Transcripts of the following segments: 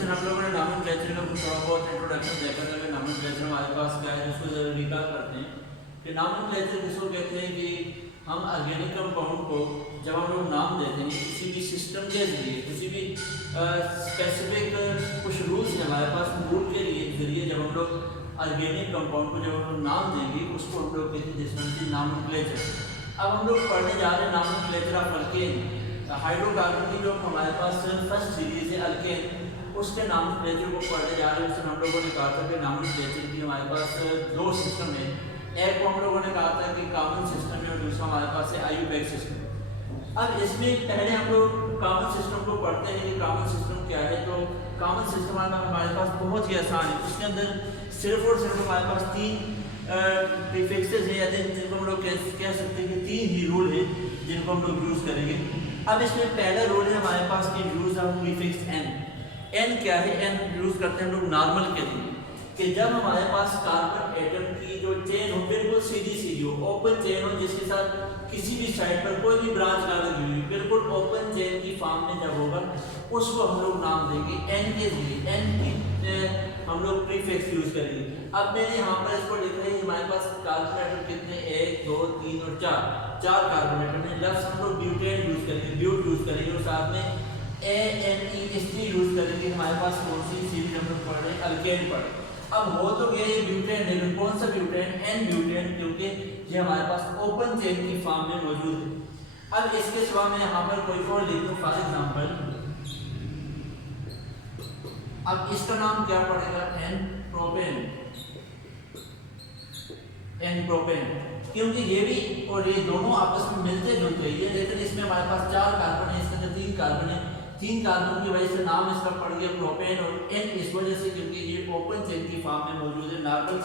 Question हम लोगों ने नॉमेनक्लेचर का थोड़ा बहुत इंट्रोडक्शन देखा था कि नॉमेनक्लेचर हमारे पास क्या है, उसको जरा रिकॉल करते हैं कि नॉमेनक्लेचर किसको कहते हैं कि हम ऑर्गेनिक कंपाउंड को जब हम लोग नाम देते हैं किसी भी सिस्टम के जरिए, किसी भी स्पेसिफिक कुछ रूल्स हैं हमारे पास, रूल के लिए जरिए जब हम लोग ऑर्गेनिक कंपाउंड को जब हम लोग नाम देंगे उसको हम लोग कहते हैं जिसमें नॉमेनक्लेचर। अब हम लोग पढ़ने जा रहे हैं नॉमेनक्लेचर ऑफ अल्केन। हाइड्रोकार्बन की जो हमारे पास फर्स्ट सीरीज है अल्केन, उसके नॉमेनक्लेचर को पढ़ने जा रहे हैं। उसमें हम लोगों ने कहा था कि नॉमेनक्लेचर की हमारे पास दो सिस्टम है। एक को हम लोगों ने कहा था कि कॉमन सिस्टम है और दूसरा हमारे पास है आयुर्वेद सिस्टम। अब इसमें पहले हम लोग कॉमन सिस्टम को पढ़ते हैं कि कॉमन सिस्टम क्या है। तो कॉमन सिस्टम हमारे पास बहुत ही आसान है। उसके अंदर सिर्फ और सिर्फ हमारे पास तीन प्रीफिक्सेस है, या जिनको हम लोग कह सकते हैं कि तीन ही रूल है जिनको हम लोग यूज़ करेंगे। अब इसमें पहला रूल है हमारे पास कि use of prefix n. N क्या है? एन यूज़ करते हैं हम लोग नॉर्मल के लिए कि जब हमारे पास कार्बन एटम की जो चेन हो बिल्कुल सीधी सीधी हो, ओपन चेन हो, जिसके साथ किसी भी साइड पर कोई भी ब्रांच ना लगी हुई, बिल्कुल ओपन चेन की फॉर्म में जब होगा उसको हम लोग नाम देंगे एन के लिए। एन की हम लोग प्रीफिक्स यूज करेंगे। अब मैंने यहाँ पर इसको लिखा है, हमारे पास कार्बन एटम कितने, 1 2 3 और 4 कार्बन एटम है। लफ्ज हम लोग ब्यूटेन यूज करेंगे, ब्यूट यूज करेंगे और साथ में ANEST यूज करेंगे। हमारे पास कौन सी सीरीज हम लोग पढ़ रहे हैं? अल्केन पढ़ रहे हैं। अब हो तो गया ये ब्यूटेन, लेकिन कौन सा ब्यूटेन? एन ब्यूटेन, क्योंकि ये हमारे पास ओपन चेन की फॉर्म में मौजूद है। अब इसके सिवा मैं यहाँ पर कोई और लिख दूँ, फॉर एग्जाम्पल अब इसका नाम क्या पड़ेगा? N propane. एन प्रोपेन, क्योंकि ये भी और ये दोनों आपस में मिलते जुलते हैं, लेकिन इसमें हमारे पास 4 कार्बन है, इसके अंदर 3 कार्बन है। 3 कार्बन की वजह से नाम इसका पड़ गया प्रोपेन। और एन इस वजह से क्योंकि ये ओपन चेन की फॉर्म में मौजूद है, नॉर्मल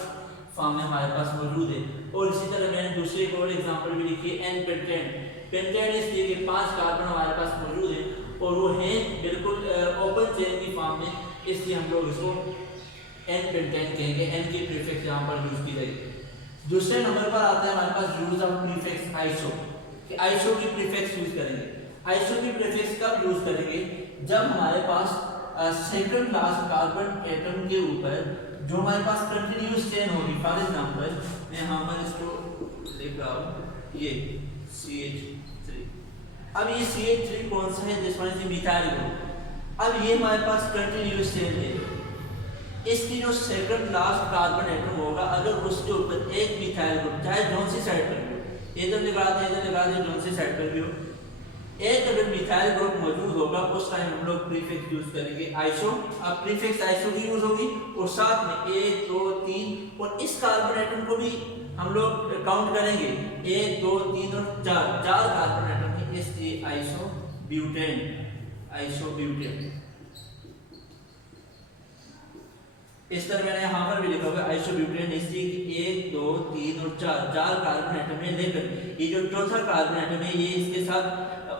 फॉर्म में हमारे पास मौजूद है। और इसी तरह मैंने दूसरे एक और एग्जांपल भी लिखी है, एन पेंटेन। पेंटेन इसलिए कि 5 कार्बन हमारे पास मौजूद है और वो है बिल्कुल ओपन चेन की फॉर्म में, इसलिए हम लोग इसको एन पेंटेन कहेंगे। एन की प्रीफिक्स यहाँ पर यूज की जाएगी। दूसरे नंबर पर आता है हमारे पास यूज ऑफ प्रीफिक्स आइसो, कि आइसो की प्रीफिक्स यूज करेंगे। आइसो की प्रीफिक्स कब यूज करेंगे? जब हमारे पास सेकंड लास्ट कार्बन एटम के ऊपर जो हमारे पास कंटिन्यूअस चेन होगी। फॉर एग्जांपल मैं यहाँ पर इसको लिख रहा हूँ, ये CH3। अब ये CH3 कौन सा है? जिस वजह से मिथाइल ग्रुप। अब ये हमारे पास कंटिन्यूअस चेन है। इसकी जो सेकंड लास्ट कार्बन एटम होगा, अगर उसके ऊपर एक मिथाइल ग्रुप, चाहे कौन सी साइड पर भी हो, इधर लगा दे इधर लगा दे, कौन सी साइड पर भी हो, एक अगर मिथाइल ग्रुप मौजूद होगा उस टाइम हम लोग प्रीफिक्स यूज करेंगे आइसो। अब प्रीफिक्स आइसो की यूज होगी और साथ में 1 2 3 और इस कार्बन एटम को भी हम लोग काउंट करेंगे, 1 2 3 और 4 कार्बन एटम है, इसलिए आइसो ब्यूटेन। आइसो ब्यूटेन इस तरह मैंने यहाँ पर भी लिखा हुआ है आइसोब्यूटेन, इसलिए कि 1 2 3 और 4 कार्बन एटम है। लेकिन ये जो चौथा कार्बन एटम है ये इसके साथ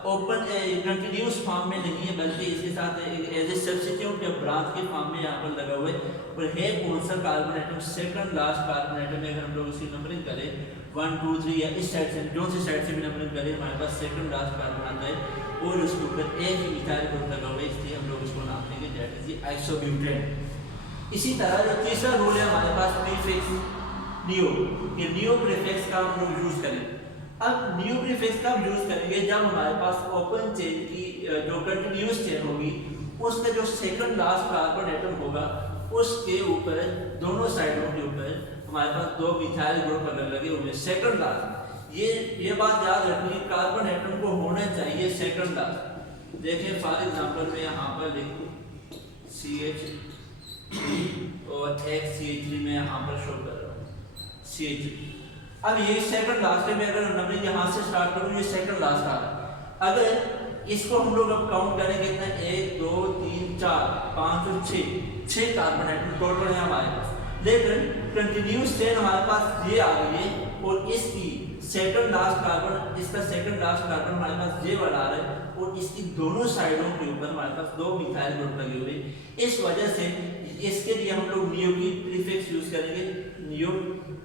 ओपन कंटिन्यूअस फॉर्म में नहीं है, बल्कि इसके साथ एज ए सब्स्टिट्यूट या ब्रांच के फॉर्म में यहाँ पर लगा हुआ है। और है कौन सा carbon atom? Second last carbon atom है। अगर हम लोग उसकी नंबरिंग करें 1 2 3 या इस साइड से जो सी साइड से भी नंबरिंग करें, हमारे पास सेकंड लास्ट कार्बन आता है और उसके ऊपर एक ही मिथाइल ग्रुप लगा हुआ है, इसलिए हम लोग उसको नाम देंगे दैट इज आइसोब्यूटेन। इसी तरह जो तीसरा रूल है हमारे पास प्रीफिक्स नियो, ये नियो प्रीफिक्स का हम लोग यूज करेंगे। अब नियो प्रीफिक्स का यूज करेंगे जब हमारे पास ओपन चेन की जो कंटिन्यूअस चेन होगी उसका जो सेकंड लास्ट कार्बन एटम होगा उसके ऊपर दोनों साइडों के ऊपर हमारे पास 2 मिथाइल ग्रुप अगर लगे हुए सेकंड लास्ट। ये बात याद रखनी, कार्बन एटम को होना चाहिए सेकंड लास्ट। देखिए फॉर एग्जांपल मैं यहाँ पर लिखूँ CH और एक CH3 में यहाँ पर शो कर रहा हूँ CH3। अब ये सेकंड लास्ट है, मैं अगर नंबरिंग यहाँ से स्टार्ट करूँ, ये सेकंड लास्ट आ रहा है। अगर इसको हम लोग अब काउंट करेंगे कितना, 1 2 3 4 5 और 6 कार्बन एटम टोटल है हमारे पास। लेकिन कंटिन्यूअस चेन हमारे पास ये आ गई है और इसकी सेकंड लास्ट कार्बन, इसका सेकंड लास्ट कार्बन हमारे पास ये वाला आ रहा है और इसकी दोनों साइडों के ऊपर हमारे पास 2 मिथाइल ग्रुप लगे हुए। इस वजह से इसके लिए हम लोग नियो की प्रीफिक्स यूज करेंगे, नियो।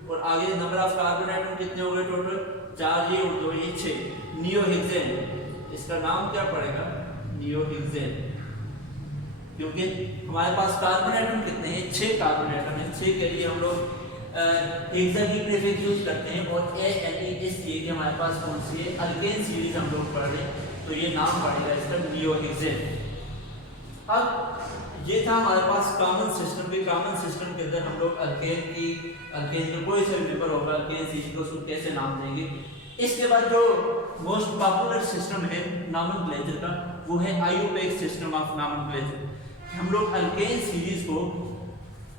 और आगे नंबर ऑफ कार्बन एटम कितने हो गए टोटल? 4 ये और 2 ये 6। नियोहेक्सेन, इसका नाम क्या पड़ेगा? नियोहेक्सेन। क्योंकि हमारे पास कार्बन एटम कितने हैं, 6 कार्बन एटम हैं। 6 के लिए हम लोग हेक्सा की प्रीफिक्स यूज करते हैं और ANE इस चीज की हमारे पास कौन सी है, अल्केन सीरीज हम लोग पढ़ रहे हैं, तो ये नाम पड़ेगा इसका नियोहेक्सेन। अब ये था हमारे पास कॉमन सिस्टम। के कॉमन सिस्टम के अंदर हम लोग अल्केन का कोई सा पेपर होगा, अल्केन सीरीज को उसको कैसे नाम देंगे। इसके बाद जो मोस्ट पॉपुलर सिस्टम है नॉमेनक्लेचर का, वो है आयुपेक सिस्टम ऑफ नॉमेनक्लेचर। हम लोग अल्केन सीरीज को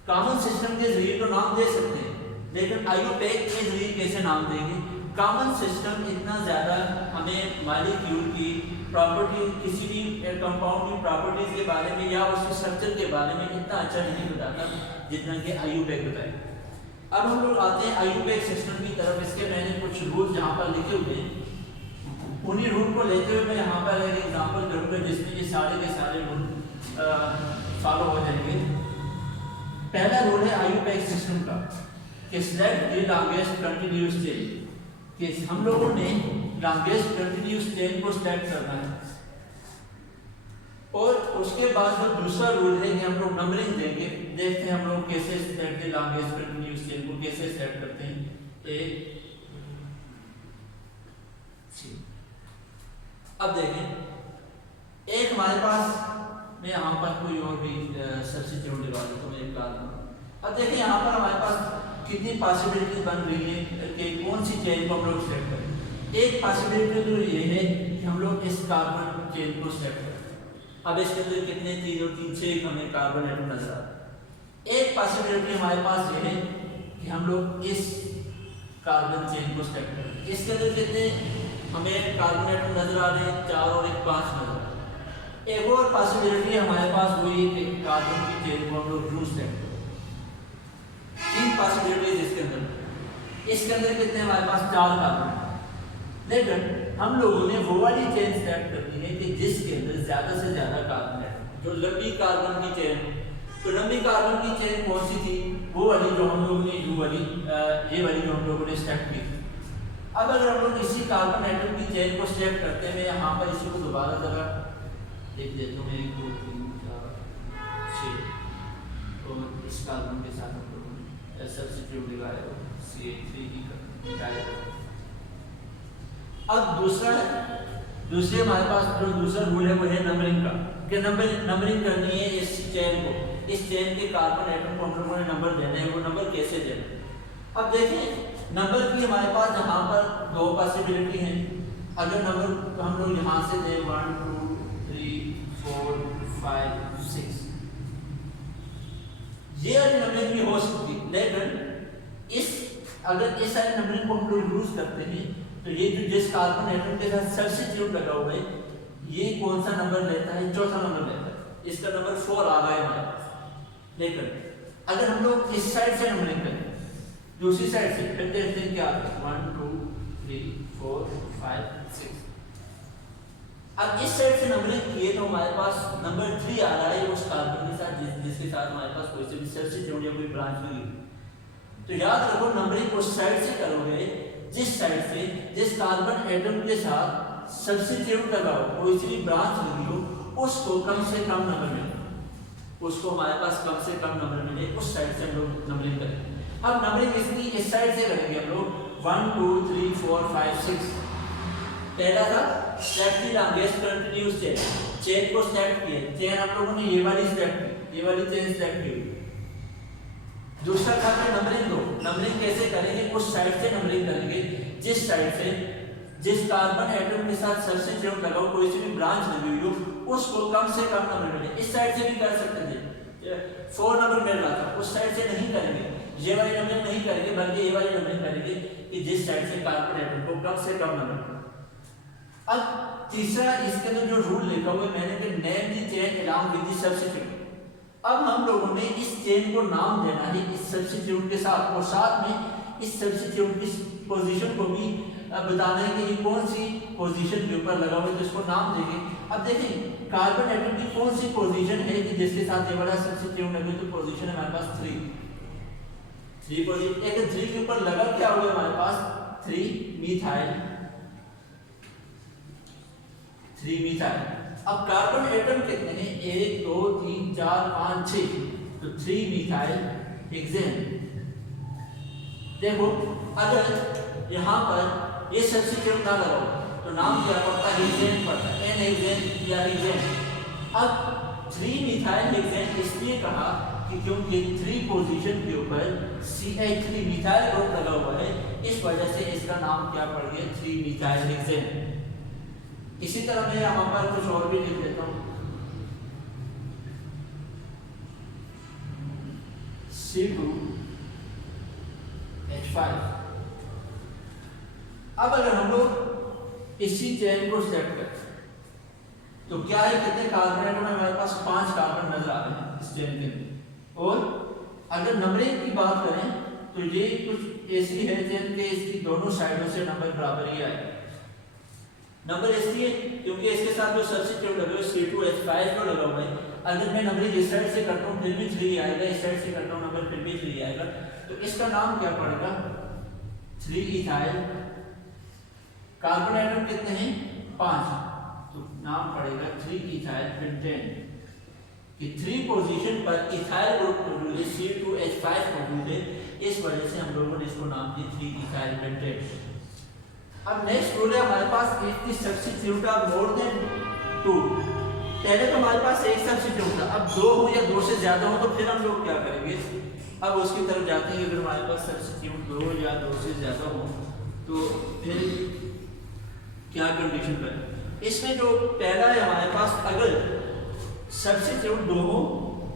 कॉमन सिस्टम के जरिए तो नाम दे सकते हैं, लेकिन आयुपेक के जरिए कैसे नाम देंगे। कॉमन सिस्टम इतना ज़्यादा हमें मॉलिक्यूल की प्रॉपर्टी, किसी भी कंपाउंड की प्रॉपर्टीज के बारे में या उसके स्ट्रक्चर के बारे में इतना अच्छा नहीं बताता जितना कि आयुपेक बताए। अब हम लोग आते हैं आयुपेक सिस्टम की तरफ। इसके मैंने कुछ रूल यहाँ पर लिखे हुए हैं, उन्हीं रूल को लेते हुए मैं यहाँ पर एक एग्जाम्पल करूँगा जिसमें ये सारे के सारे रूल फॉलो हो जाएंगे। पहला रूल है आयुपेक सिस्टम का कि select the longest continuous chain, कि हम लोगों ने लॉन्गेस्ट कंटिन्यूअस चेन को सिलेक्ट करना है। और उसके बाद जो दूसरा रूल है कि हम लोग नंबरिंग देंगे। देखते हैं हम लोग कैसे select the longest continuous chain को कैसे सिलेक्ट करते हैं। अब देखें, एक हमारे पास, मैं यहाँ पर कोई और भी सब्स्टिट्यूट लगा दूँ तो मैं एक बात दूँ। अब देखिए यहाँ पर हमारे पास कितनी पॉसिबिलिटी बन रही है कि कौन सी चेन को हम लोग सिलेक्ट करें। एक पॉसिबिलिटी तो ये है कि हम लोग इस कार्बन चेन को सिलेक्ट करें। अब इसके अंदर कितने 3 और 3 6 हमें कार्बन एटम नजर आ रहा है। एक पॉसिबिलिटी हमारे पास ये है कि हम लोग इस कार्बन चेन को सिलेक्ट करें। इसके अंदर कितने हमें कार्बन एटम नजर आ रहे हैं, 4 और 1 5 नजर आ रहे हैं। एक और पॉसिबिलिटी हमारे पास वही कि कार्बन की चेन को हम लोग ड्रू सेट करें। 3 पॉसिबिलिटीज इसके अंदर कितने हमारे पास 4 कार्बन, लेकिन हम लोगों ने वो वाली चेन सेट करनी है कि जिसके अंदर ज्यादा से ज्यादा कार्बन है, जो लंबी कार्बन की चेन। तो लंबी कार्बन की चेन कौन सी थी, वो वाली जो हम लोगों ने यू वाली, ये वाली जो हम लोगों ने सेट की थी। अब अगर हम लोग इसी कार्बन एटम की चेन को सेट करते हैं, मैं यहाँ पर इसी को दोबारा जरा देख देता हूँ, 1 2 3 4 6 और इस कार्बन के साथ हम लोगों ने सब्स्टिट्यूट लगाया हो CH3 की निकाला। अब दूसरे हमारे पास जो दूसरा रूल है वो है नंबरिंग का, कि नंबरिंग करनी है इस चेन को, इस चेन के कार्बन एटम को हम लोगों ने नंबर देना है। वो नंबर कैसे देना है, अब देखिए नंबर की हमारे पास यहाँ पर 2 पॉसिबिलिटी हैं। अगर नंबर हम लोग यहाँ से दें 1 2 3 4 5 6, ये वाली नंबरिंग भी हो सकती है, लेकिन अगर इस वाली नंबरिंग को हम लोग यूज करते हैं तो ये जो जिस कार्बन एटम के साथ सब्स्टिट्यूट लगा हुआ है, ये कौन सा नंबर लेता है, चौथा नंबर लेता है। इसका नंबर 4 आ गया हमारे पास। लेकिन अगर हम लोग इस साइड से नंबरिंग करें, दूसरी साइड से, फिर देखते हैं क्या आता है 1 2 3 4 5 6। अब इस साइड से नंबरिंग किए तो हमारे पास नंबर 3 आ रहा है उस कार्बन के साथ जिसके साथ हमारे पास कोई से भी सब्स्टिट्यूट या कोई ब्रांच नहीं। तो याद रखो नंबरिंग उस साइड से करोगे जिस साइड से जिस कार्बन एटम के साथ सब्स्टिट्यूट लगा हो, कोई सी भी ब्रांच लगी हो, उसको कम से कम नंबर मिले, उसको हमारे पास कम से कम नंबर मिले, उस साइड से हम लोग नंबरिंग करें। अब नंबरिंग इसकी इस साइड से करेंगे हम लोग 1 2 3 4 5 6। पहला था select the longest continuous chain, chain को सेलेक्ट किए, चेन हम लोगों ने ये वाली सेलेक्ट की, ये वाली चेन सेलेक्ट की। दूसरा था नंबरिंग दो, नंबरिंग कैसे करेंगे, उस साइड से नंबरिंग करेंगे जिस साइड से जिस कार्बन एटम के साथ सब्स्टिट्यूट लगा हो, कोई सी भी ब्रांच लगी हुई हो, उसको कम से कम नंबर मिले। इस साइड से भी कर सकते थे, 4 नंबर मिल रहा था, उस साइड से नहीं करेंगे, ये वाली नंबरिंग नहीं करेंगे, बल्कि ये वाली नंबरिंग करेंगे कि जिस साइड से कार्बन एटम को कम से कम नंबर मिले। अब तीसरा इसके अंदर जो रूल लिखा हुआ है मैंने कि name the chain along with the substitute. अब हम लोगों ने इस चेन को नाम देना है इस सब्स्टिट्यूट के साथ, और साथ में इस सब्स्टिट्यूट की पोजीशन को भी बताना है कि ये कौन सी पोजीशन के ऊपर लगा हुआ है, तो इसको नाम देंगे। अब देखिए कार्बन एटम की कौन सी पोजीशन है कि जिसके साथ ये वाला सब्स्टिट्यूट लगे, तो पोजीशन है हमारे पास 3 पोजीशन। एक 3 के ऊपर लगा क्या हुआ है हमारे पास 3 मिथाइल अब कार्बन एटम कितने हैं? 1 2 3 4 5 6, तो 3 मिथाइल हेक्सेन। देखो अगर यहाँ पर ये सब्स्टिट्यूट ना लगाओ तो नाम क्या पड़ता है? हेक्सेन पड़ता है, एन हेक्सेन या हेक्सेन। अब 3 मिथाइल हेक्सेन इसलिए कहा कि क्योंकि 3 पोजीशन के ऊपर CH3 मिथाइल ग्रुप लगा हुआ है, इस वजह से इसका नाम क्या पड़ गया? 3 मिथाइल हेक्सेन। इसी तरह मैं यहाँ पर कुछ और भी लिख देता हूँ, C2H5। अब अगर हम लोग इसी चेन को सेट करें तो क्या है, कितने कार्बन एटम है हमारे पास? 5 कार्बन नजर आ रहे हैं इस चेन के अंदर। और अगर नंबरिंग की बात करें तो ये कुछ ऐसी है चेन के इसकी दोनों साइडों से नंबर बराबर ही आएगा। नंबर इसलिए क्योंकि इसके साथ जो सब्स्टिट्यूट लगे हुए C2H5 जो लगा हुआ है, अगर मैं नंबरिंग इस साइड से करता हूँ फिर भी 3 आएगा, इस साइड से करता हूँ नंबर फिर भी 3 आएगा, तो इसका नाम क्या पड़ेगा? 3 इथाइल। कार्बन एटम कितने हैं? 5, तो नाम पड़ेगा 3 इथाइल पेंटेन। कि 3 पोजीशन पर इथाइल ग्रुप मौजूद है, C2H5 मौजूद है, इस वजह से हम लोगों ने इसको नाम दिया 3 इथाइल पेंटेन। अब नेक्स्ट रूल है हमारे पास, if the substitute are more then 2। पहले तो हमारे पास एक सब्स्टिट्यूट था, अब 2 हो या 2 से ज्यादा हो तो फिर हम लोग क्या करेंगे? अब उसकी तरफ जाते हैं। अगर हमारे पास सब्स्टिट्यूट 2 या 2 से ज्यादा हो तो फिर क्या कंडीशन करें? इसमें जो पहला है हमारे पास, अगर सब्स्टिट्यूट 2 हो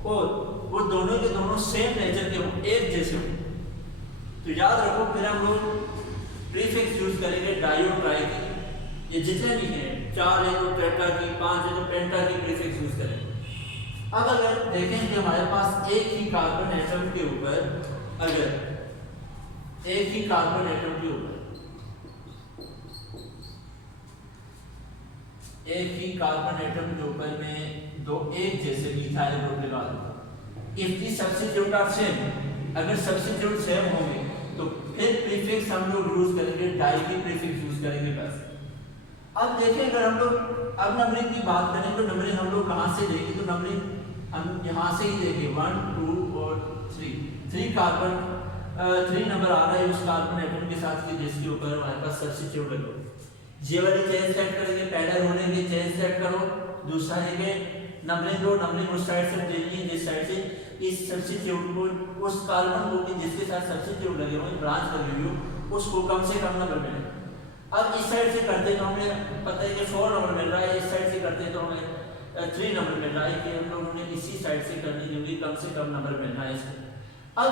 और वो दोनों के दोनों सेम नेचर के हो, एक जैसे हो, तो याद रखो फिर हम लोग प्रीफिक्स यूज करेंगे डाई और ट्राई की। ये जितने भी हैं, 4 है तो टेट्रा की, 5 है तो पेंटा की प्रीफिक्स यूज करेंगे। अब अगर देखें कि हमारे पास एक ही कार्बन एटम के ऊपर, अगर एक ही कार्बन एटम के ऊपर मैं दो एक जैसे मिथाइल ग्रुप लगा दूंगा। If the substitute are same, अगर सब्स्टिट्यूट सेम होंगे तो फिर प्रीफिक्स हम लोग यूज करेंगे डाई की प्रीफिक्स यूज करेंगे बस। अब देखिए अगर हम लोग अब नंबरिंग की बात करें तो नंबरिंग हम लोग कहाँ से देंगे? तो नंबरिंग हम यहाँ से ही देंगे 1 2 और 3 कार्बन 3 नंबर आ रहा है उस कार्बन एटम के साथ कि जिसके ऊपर हमारे पास सब्स्टिट्यूट लगो। ये वाली चेन सेट करेंगे, पहला रोने की चेन सेट करो, दूसरा है कि नंबरिंग लो, नंबरिंग उस साइड से देनी है जिस साइड से इस सब्स्टिट्यूट को, उस कार्बन को जिसके साथ सब्स्टिट्यूट लगे हुए ब्रांच लगी हुई हो उसको कम से कम नंबर मिले। अब इस साइड से करते तो हमें पता है कि 4 नंबर मिल रहा है, इस साइड से करते तो हमें 3 नंबर मिल रहा है कि हम लोगों ने इसी साइड से करनी क्योंकि कम से कम नंबर मिल रहा है इसमें। अब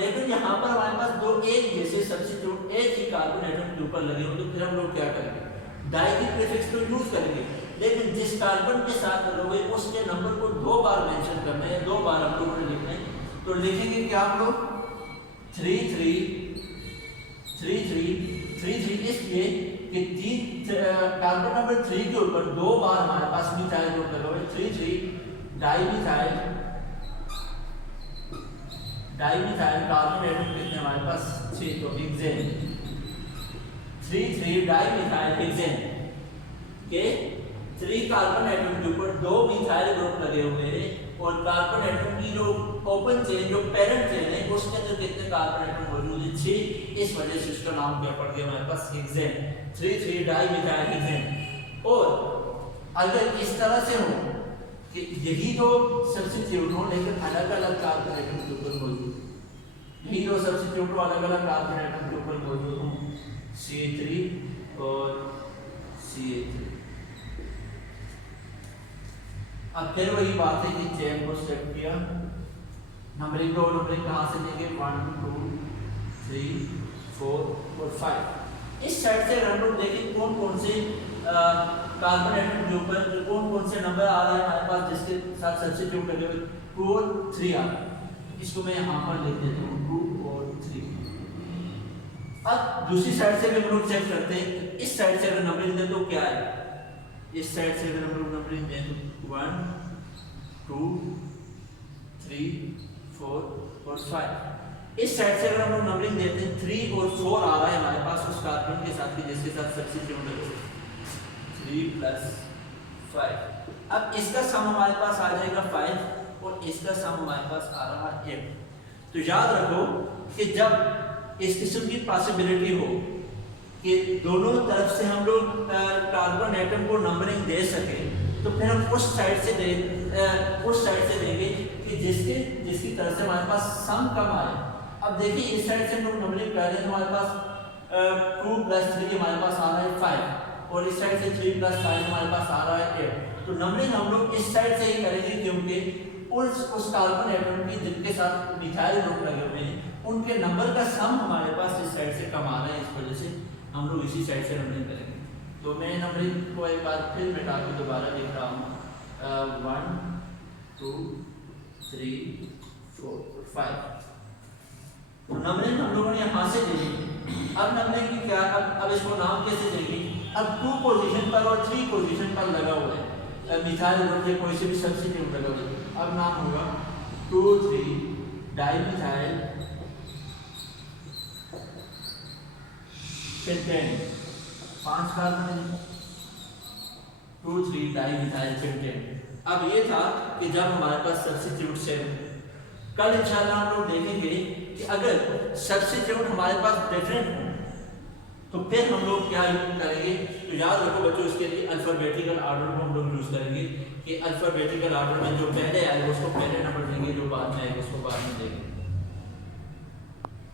लेकिन यहाँ पर हमारे पास दो एक जैसे सब्स्टिट्यूट एक ही कार्बन एटम के ऊपर लगे हो तो फिर हम लोग क्या करेंगे? डाई की प्रीफिक्स तो यूज करेंगे, लेकिन जिस कार्बन के साथ लगे उसके नंबर को 2 बार मेंशन करना है, 2 बार हम लोगों ने लिखना है। तो लिखेंगे क्या हम लोग? 3 3 3 3 3 3, इसलिए कि कार्बन नंबर 3 के ऊपर 2 बार हमारे पास मिथाइल ग्रुप लगा हुआ है। 3 3 डाई मिथाइल कार्बन एटम कितने हमारे पास? 6, तो हेक्सेन 3 3 डाई मिथाइल हेक्सेन के 3 कार्बन एटम के ऊपर 2 मिथाइल ग्रुप लगे हुए हैं और कार्बन एटम की जो ओपन चेन जो पेरेंट चेन है उसके अंदर कितने कार्बन एटम मौजूद है? 6। इस वजह से इसका नाम क्या पड़ गया हमारे पास? Hexane 3 3 di methyl hexane. और अगर इस तरह से हो कि यही दो सब्स्टिट्यूट हो लेकिन अलग अलग कार्बन एटम के ऊपर मौजूद, यही दो सब्स्टिट्यूट अलग अलग कार्बन एटम के ऊपर मौजूद हो, C3 और CH3। अब फिर वही बात है कि चेन को सेट किया, नंबरिंग कहाँ से देंगे? 1 2 3 4 और 5। इस साइड से हम लोग देखें कौन कौन से कार्बन एटम के ऊपर कौन कौन से नंबर आ रहा है हमारे पास जिसके साथ सब्स्टिट्यूट लगे हुए 2 और 3 आ रहा है। इसको मैं यहाँ पर लिख देता हूँ 2 और 3। अब दूसरी साइड से भी हम लोग चेक करते हैं, इस साइड से अगर नंबरिंग दें तो क्या है? इस साइड से अगर हम लोग नंबरिंग दें तो 1 2 3 4 और 5। इस साइड से अगर हम लोग नंबरिंग देते हैं 3 और 4 आ रहा है हमारे पास उस कार्बन के साथ जिसके साथ सब्स्टिट्यूट लगे 3 + 5। अब इसका सम हमारे पास आ जाएगा 5 और इसका सम हमारे पास आ रहा है 8। तो याद रखो कि जब इस किस्म की पॉसिबिलिटी हो कि दोनों तरफ से हम लोग कार्बन एटम को नंबरिंग दे सके, तो फिर हम उस साइड से देंगे कि जिसकी तरफ से हमारे पास सम कम आए। अब देखिए इस साइड से हम लोग नंबरिंग कर रहे हैं, हमारे पास 2 + 3 हमारे पास आ रहा है 5 और इस साइड से 3 + 5 हमारे पास आ रहा है 8। तो नंबरिंग हम लोग इस साइड से ही करेंगे क्योंकि उस कार्बन एटम की जिनके साथ मिथाइल ग्रुप लगे हुए हैं उनके नंबर का सम हमारे पास इस साइड से कम आ रहा है, इस वजह से हम लोग इसी साइड से नंबरिंग करेंगे। तो मैं नंबरिंग को एक बार फिर मिटा के दोबारा लिख रहा हूँ 1 2 3 4 5। तो नंबरिंग हम लोगों ने यहाँ से ले ली। अब नंबरिंग की क्या, अब इसको नाम कैसे देंगे? अब 2 पोजीशन पर और 3 पोजीशन पर लगा हुआ है मिथाइल ग्रुप या कोई से भी सब्स्टिट्यूट लगा हुआ है। अब नाम होगा 2 3 dimethyl pentane, 5 carbon 2 3 dimethyl pentane. अब ये था कि जब हमारे पास सब्स्टिट्यूट से, कल इंशाल्लाह हम लोग देखेंगे कि अगर सब्स्टिट्यूट हमारे पास डिफरेंट हो तो फिर हम लोग क्या यूज करेंगे। तो याद रखो बच्चों, इसके लिए अल्फाबेटिकल आर्डर को हम लोग यूज करेंगे कि अल्फाबेटिकल आर्डर में जो पहले आएगा उसको पहले नंबर देंगे, जो बाद में आएगा उसको बाद में देंगे।